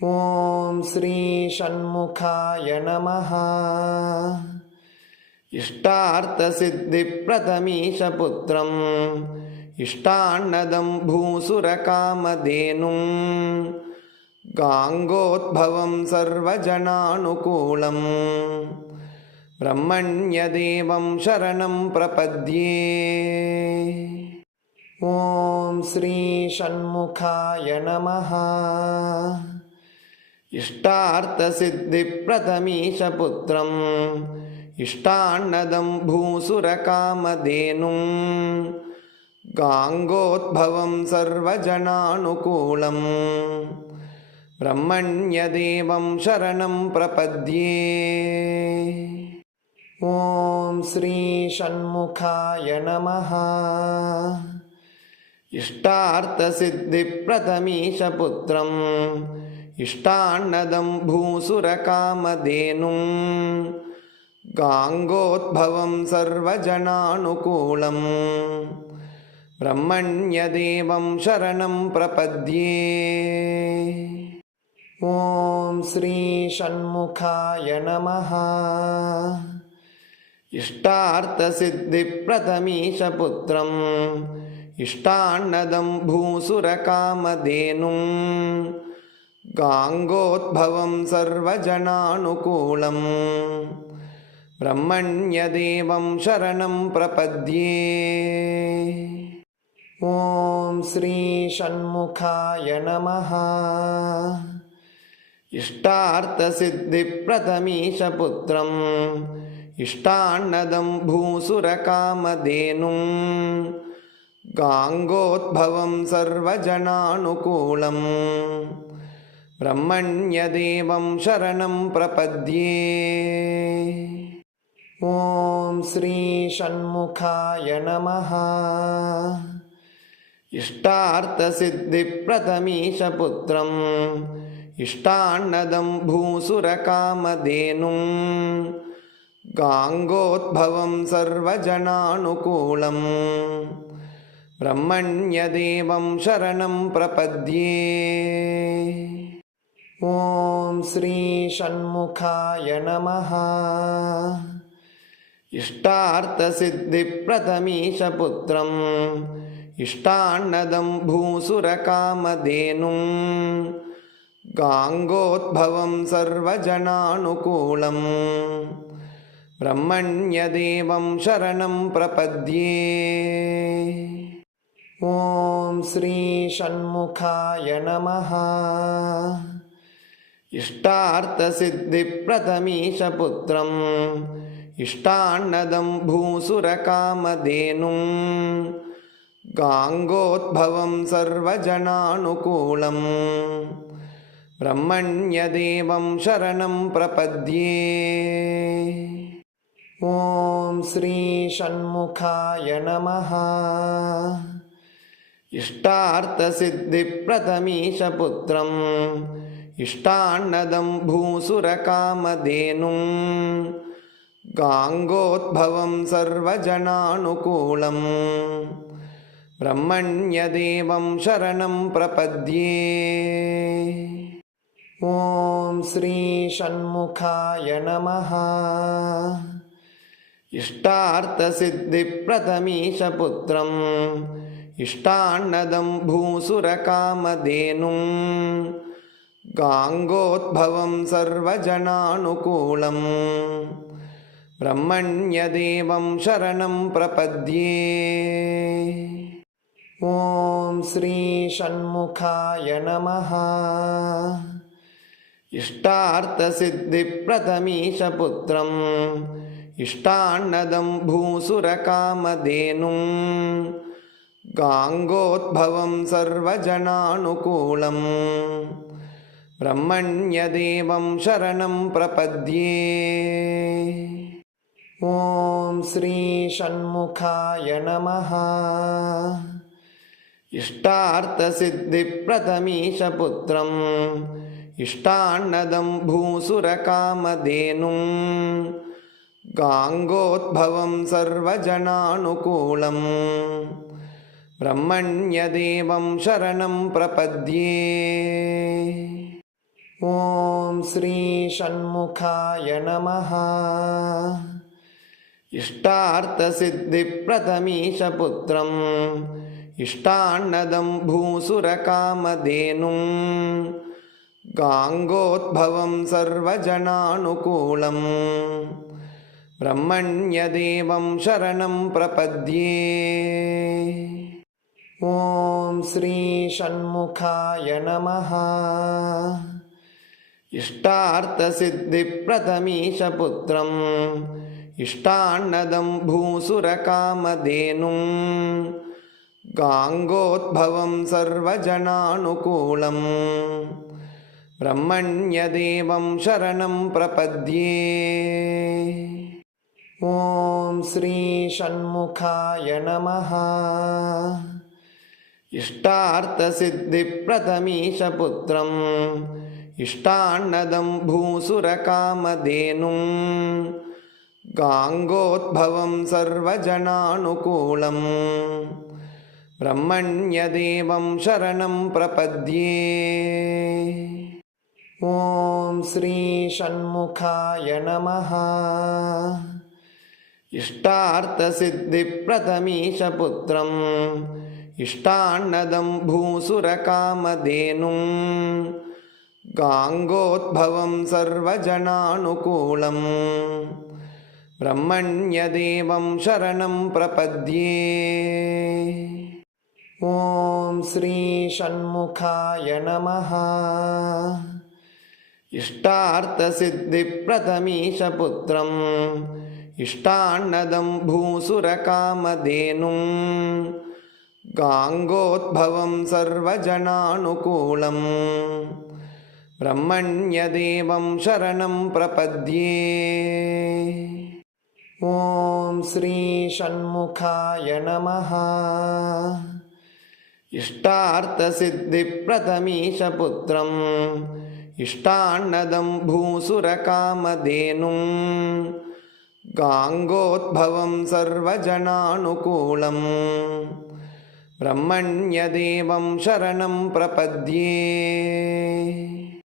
ಓಂ ಶ್ರೀ ಷಣ್ಮುಖಾಯ ನಮಃ. ಇಷ್ಟಾರ್ಥಸಿದ್ಧಿಪ್ರಥಮೀಶಪುತ್ರಂ ಇಷ್ಟಾನ್ನದಂ ಭೂಸುರಕಾಮಧೇನುಂ ಗಾಂಗೋದ್ಭವಂ ಸರ್ವಜನಾನುಕೂಲಂ ಬ್ರಹ್ಮಣ್ಯದೇವಂ ಶರಣಂ ಪ್ರಪದ್ಯೆ. ಓಂ ಶ್ರೀ ಷಣ್ಮುಖಾಯ ನಮಃ. ಇಷ್ಟಾರ್ಥಸಿದ್ಧಿಪ್ರಥಮೀಶಪುತ್ರಂ ಇಷ್ಟಾನ್ನದಂ ಭೂಸುರಕಾಮಧೇನುಂ ಗಾಂಗೋದ್ಭವಂ ಸರ್ವಜನಾನುಕೂಲಂ ಬ್ರಹ್ಮಣ್ಯದೇವಂ ಶರಣಂ ಪ್ರಪದ್ಯೆ. ಓಂ ಶ್ರೀ ಷಣ್ಮುಖಾಯ ನಮಃ. ಇಷ್ಟಾರ್ಥಸಿದ್ಧಿಪ್ರಥಮೀಶಪುತ್ರಂ ಇಷ್ಟಾನ್ನದಂ ಭೂಸುರಕಾಮಧೇನುಂ ಗಾಂಗೋದ್ಭವಂ ಸರ್ವಜನಾನುಕೂಲಂ ಬ್ರಹ್ಮಣ್ಯದೇವಂ ಶರಣಂ ಪ್ರಪದ್ಯೆ. ಓಂ ಶ್ರೀ ಷಣ್ಮುಖಾಯ ನಮಃ. ಇಷ್ಟಾರ್ಥಸಿದ್ಧಿಪ್ರಥಮೀಶಪುತ್ರಂ ಇಷ್ಟಾನ್ನದಂ ಭೂಸುರಕಾಮಧೇನುಂ ಗಾಂಗೋದ್ಭವಂ ಸರ್ವಜನಾನುಕೂಲಂ ಬ್ರಹ್ಮಣ್ಯದೇವಂ ಶರಣಂ ಪ್ರಪದ್ಯೆ. ಓಂ ಶ್ರೀ ಷಣ್ಮುಖಾಯ ನಮಃ. ಇಷ್ಟಾರ್ಥಸಿದ್ಧಿಪ್ರಥಮೀಶಪುತ್ರಂ ಇಷ್ಟಾನ್ನದಂ ಭೂಸುರಕಾಮಧೇನುಂ ಗಾಂಗೋದ್ಭವಂ ಸರ್ವಜನಾನುಕೂಲಂ ಬ್ರಹ್ಮಣ್ಯದೇವಂ ಶರಣಂ ಪ್ರಪದ್ಯೆ. ಓಂ ಶ್ರೀ ಷಣ್ಮುಖಾಯ ನಮಃ. ಇಷ್ಟಾರ್ಥಸಿದ್ಧಿಪ್ರಥಮೀಶಪುತ್ರಂ ಇಷ್ಟಾನ್ನದಂ ಭೂಸುರಕಾಮಧೇನುಂ ಗಾಂಗೋದ್ಭವಂ ಸರ್ವಜನಾನುಕೂಲಂ ಬ್ರಹ್ಮಣ್ಯದೇವಂ ಶರಣಂ ಪ್ರಪದ್ಯೆ. ಓಂ ಶ್ರೀ ಷಣ್ಮುಖಾಯ ನಮಃ. ಇಷ್ಟಾರ್ಥಸಿದ್ಧಿಪ್ರಥಮೀಶಪುತ್ರಂ ಇಷ್ಟಾನ್ನದಂ ಭೂಸುರಕಾಮಧೇನುಂ ಗಾಂಗೋದ್ಭವಂ ಸರ್ವಜನಾನುಕೂಲಂ ಬ್ರಹ್ಮಣ್ಯದೇವಂ ಶರಣಂ ಪ್ರಪದ್ಯೆ. ಓಂ ಶ್ರೀ ಷಣ್ಮುಖಾಯ ನಮಃ. ಇಷ್ಟಾರ್ಥಸಿದ್ಧಿಪ್ರಥಮೀಶಪುತ್ರಂ ಇಷ್ಟಾನ್ನದಂ ಭೂಸುರಕಾಮಧೇನುಂ ಗಾಂಗೋದ್ಭವಂ ಸರ್ವಜನಾನುಕೂಲಂ ಬ್ರಹ್ಮಣ್ಯದೇವಂ ಶರಣಂ ಪ್ರಪದ್ಯೆ. ಓಂ ಶ್ರೀ ಷಣ್ಮುಖಾಯ ನಮಃ. ಇಷ್ಟಾರ್ಥಸಿದ್ಧಿಪ್ರಥಮೀಶಪುತ್ರಂ ಇಷ್ಟಾನ್ನದಂ ಭೂಸುರಕಾಮಧೇನುಂ ಗಾಂಗೋದ್ಭವಂ ಸರ್ವಜನಾನುಕೂಲಂ ಬ್ರಹ್ಮಣ್ಯದೇವಂ ಶರಣಂ ಪ್ರಪದ್ಯೆ. ಓಂ ಶ್ರೀ ಷಣ್ಮುಖಾಯ ನಮಃ. ಇಷ್ಟಾರ್ಥಸಿದ್ಧಿಪ್ರಥಮೀಶಪುತ್ರಂ ಇಷ್ಟಾನ್ನದಂ ಭೂಸುರಕಾಮಧೇನುಂ ಗಾಂಗೋದ್ಭವಂ ಸರ್ವಜನಾನುಕೂಲಂ ಬ್ರಹ್ಮಣ್ಯದೇವಂ ಶರಣಂ ಪ್ರಪದ್ಯೆ. ಓಂ ಶ್ರೀ ಷಣ್ಮುಖಾಯ ನಮಃ. ಇಷ್ಟಾರ್ಥಸಿದ್ಧಿಪ್ರಥಮೀಶಪುತ್ರಂ ಇಷ್ಟಾನ್ನದಂ ಭೂಸುರಕಾಮಧೇನುಂ ಗಾಂಗೋದ್ಭವಂ ಸರ್ವಜನಾನುಕೂಲಂ ಬ್ರಹ್ಮಣ್ಯದೇವಂ ಶರಣಂ ಪ್ರಪದ್ಯೆ. ಓಂ ಶ್ರೀ ಷಣ್ಮುಖಾಯ ನಮಃ. ಇಷ್ಟಾರ್ಥಸಿದ್ಧಿಪ್ರಥಮೀಶಪುತ್ರಂ ಇಷ್ಟಾನ್ನದಂ ಭೂಸುರಕಾಮಧೇನುಂ ಗಾಂಗೋದ್ಭವಂ ಸರ್ವಜನಾನುಕೂಲಂ ಬ್ರಹ್ಮಣ್ಯದೇವಂ ಶರಣಂ ಪ್ರಪದ್ಯೆ. ॐ श्री षण्मुखाय नमः। इष्टार्थसिद्धिप्रथमीशपुत्रम् इष्टान्नदं भूसुरकामधेनुं गाङ्गोद्भवं सर्वजनानुकूलम् ब्रह्मण्यदेवं शरणं प्रपद्ये। ॐ श्री षण्मुखाय नमः। इष्टार्थसिद्धिप्रथमीशपुत्रम् इष्टान्नदं भूसुरकामधेनुं गाङ्गोद्भवं सर्वजनानुकूलम् ब्रह्मण्यदेवं शरणं प्रपद्ये। ॐ श्री षण्मुखाय नमः। इष्टार्थसिद्धिप्रथमीशपुत्रम् इष्टान्नदं भूसुरकामधेनुं गाङ्गोद्भवं सर्वजनानुकूलम् ब्रह्मण्यदेवं शरणं प्रपद्ये। ॐ श्री षण्मुखाय नमः। इष्टार्थसिद्धिप्रथमीशपुत्रम् इष्टान्नदं भूसुरकामधेनुं गाङ्गोद्भवं सर्वजनानुकूलम् ब्रह्मण्यदेवं शरणं प्रपद्ये। ॐ श्री षण्मुखाय नमः। इष्टार्थसिद्धिप्रथमीशपुत्रम् इष्टान्नदं भूसुरकामधेनुं गाङ्गोद्भवं सर्वजनानुकूलम् ब्रह्मण्यदेवं शरणं प्रपद्ये। ॐ श्री षण्मुखाय नमः। इष्टार्थसिद्धिप्रथमीशपुत्रम् इष्टान्नदं भूसुरकामधेनुं गाङ्गोद्भवं सर्वजनानुकूलम् ब्रह्मण्यदेवं शरणं प्रपद्ये।